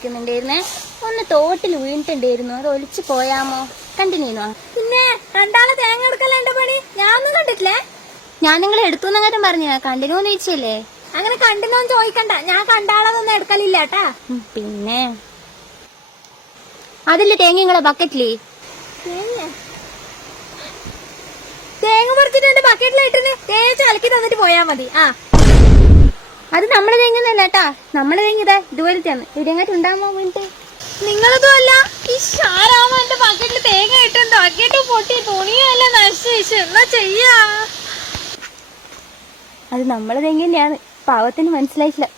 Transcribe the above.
വിളിക്കുന്നുണ്ടായിരുന്നേ. ഒന്ന് തോട്ടിൽ വീണിട്ടുണ്ടായിരുന്നു, അത് ഒലിച്ചു പോയാമോ? കണ്ടിന്യൂ. പിന്നെ രണ്ടാളെ തേങ്ങ എടുക്കല്ലേ പണി, ഞാനൊന്നും കണ്ടിട്ടില്ലേ. ഞാൻ നിങ്ങളെ എടുക്കുന്ന കാര്യം പറഞ്ഞ കണ്ടിന്യൂ ചോദിച്ചല്ലേ. അങ്ങനെ കണ്ടിനോന്ന് ചോദിക്കണ്ട, ഞാൻ കണ്ടാളതൊന്നും എടുക്കലില്ല കേട്ടാ. പിന്നെ അതില്ലേ തേങ്ങ നിങ്ങളെ ബക്കറ്റിലേ? തേങ്ങ പറിച്ചിട്ട് എന്റെ ബക്കറ്റിലിട്ടിന് തേച്ച് അലക്കി തന്നിട്ട് പോയാ മതി. അത് നമ്മളെ തേങ്ങന്നല്ല കേട്ടാ, നമ്മളെ തേങ്ങ ഇതാ ഇതുപോലത്തെയാണ്. ഇവിടെങ്ങാട്ട് ഉണ്ടാകുമ്പോ വീണിട്ട് നിങ്ങളതും അല്ല ഈ ഷാരാമ എന്റെ ബക്കറ്റിൽ തേങ്ങ ഇട്ടുണ്ട്, ബക്കറ്റ് പൊട്ടി തുണിയല്ല നശിച്ചു. എന്നാ ചെയ്യാ? അത് നമ്മളെ തേങ്ങ തന്നെയാണ്. പാവത്തിന് മനസ്സിലായിട്ടില്ല.